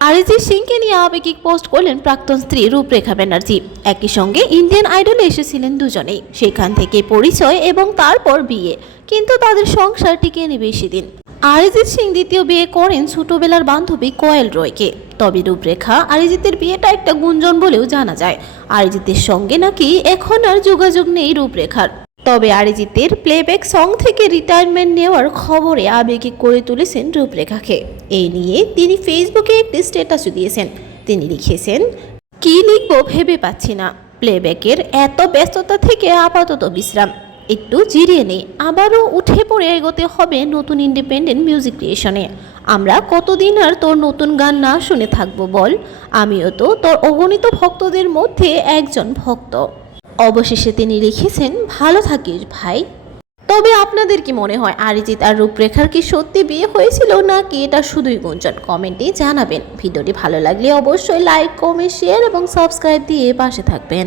অরিজিৎ সিংকে নিয়ে আবেগিক পোস্ট করলেন প্রাক্তন স্ত্রী রূপরেখা ব্যানার্জি। একই সঙ্গে ইন্ডিয়ান আইডলে এসেছিলেন দুজনেই, সেখান থেকে পরিচয় এবং তারপর বিয়ে, কিন্তু তাদের সংসার টিকে নেই বেশি দিন। অরিজিৎ সিং দ্বিতীয় বিয়ে করেন ছোটবেলার বান্ধবী কোয়েল রয়কে। তবে রূপরেখা অরিজিতের বিয়েটা একটা গুঞ্জন বলেও জানা যায়। অরিজিতের সঙ্গে নাকি এখন আর যোগাযোগ নেই রূপরেখার। তবে অরিজিতের প্লেব্যাক সং থেকে রিটায়ারমেন্ট নেওয়ার খবরে আবেগিক করে তুলেছেন রূপরেখাকে। এই নিয়ে তিনি ফেসবুকে একটি স্ট্যাটাসও দিয়েছেন। তিনি লিখেছেন, কি লিখবো ভেবে পাচ্ছি না, প্লেব্যাকের এত ব্যস্ততা থেকে আপাতত বিশ্রাম, একটু জিরিয়ে নেই, আবারও উঠে পড়ে এগোতে হবে নতুন ইন্ডিপেন্ডেন্ট মিউজিক ক্রিয়েশনে। আমরা কতদিন আর তোর নতুন গান না শুনে থাকবো বল, আমিও তো তোর অগণিত ভক্তদের মধ্যে একজন ভক্ত। অবশেষে তিনি লিখেছেন, ভালো থাকিস ভাই। তবে আপনাদের কি মনে হয়, অরিজিৎ আর রূপরেখার কি সত্যি বিয়ে হয়েছিল নাকি এটা শুধুই গুঞ্জন? কমেন্টে জানাবেন। ভিডিওটি ভালো লাগলে অবশ্যই লাইক, কমেন্ট, শেয়ার এবং সাবস্ক্রাইব দিয়ে পাশে থাকবেন।